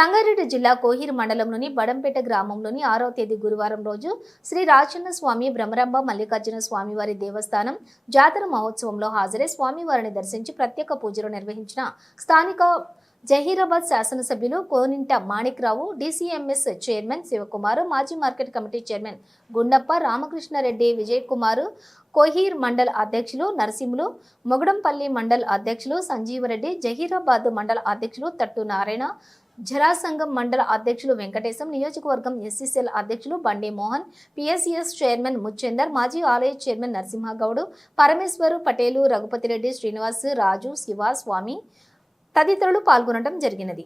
సంగారెడ్డి జిల్లా కోహిర్ మండలంలోని బడంపేట గ్రామంలోని 6వ తేదీ గురువారం రోజు శ్రీ రాజన్న స్వామి భ్రమరాంబ మల్లికార్జున స్వామివారి దేవస్థానం జాతర మహోత్సవంలో హాజరై స్వామివారిని దర్శించి ప్రత్యేక పూజలు నిర్వహించిన స్థానిక జహీరాబాద్ శాసనసభ్యులు కోనింట మాణిక్రావు, డీసీఎంఎస్ చైర్మన్ శివకుమార్, మాజీ market committee chairman Gundappa, Ramakrishnareddy, Vijay Kumar, Kohir mandal అధ్యక్షులు నరసింహులు, మొగడంపల్లి మండల్ అధ్యక్షులు సంజీవరెడ్డి, జహీరాబాద్ మండల అధ్యక్షులు తట్టు నారాయణ, జరాసంగం మండల అధ్యక్షులు వెంకటేశం, నియోజకవర్గం ఎస్సీసీఎల్ అధ్యక్షులు బండి మోహన్, పిఎస్సిఎస్ చైర్మన్ ముచ్చేందర్, మాజీ ఆలయ చైర్మన్ నరసింహగౌడ్, పరమేశ్వరు పటేలు, రఘుపతిరెడ్డి, శ్రీనివాస్, రాజు, శివ, స్వామి తదితరులు పాల్గొనడం జరిగినది.